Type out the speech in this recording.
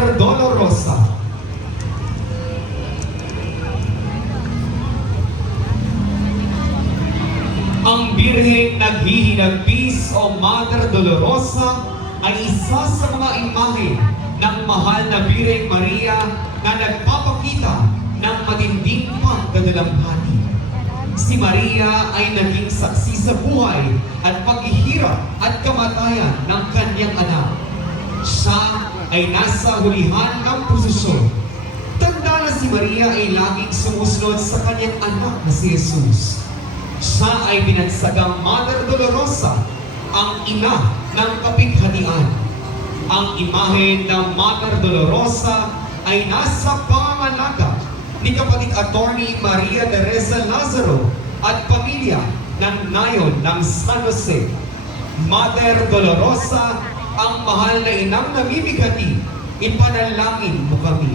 Mother Dolorosa. Ang Birheng Naghihinagbis o Mother Dolorosa ay isa sa mga imahe ng mahal na Birheng Maria na nagpapakita ng matinding pagdadalamhati. Si Maria ay naging saksi sa buhay at paghihirap at kamatayan ng kanyang anak. Siya ay nasa hulihan ng prosesyon. Tanda na si Maria ay laging sumusunod sa kanyang anak na si Jesus. Siya ay binagsagang Mother Dolorosa, ang ina ng kapighatian. Ang imahe ng Mother Dolorosa ay nasa pangangalaga ni kapatid Attorney Maria Teresa Lazaro at pamilya ng Nayon ng San Jose. Mother Dolorosa, ang mahal na inang namimigati, ipanalangin mo kami.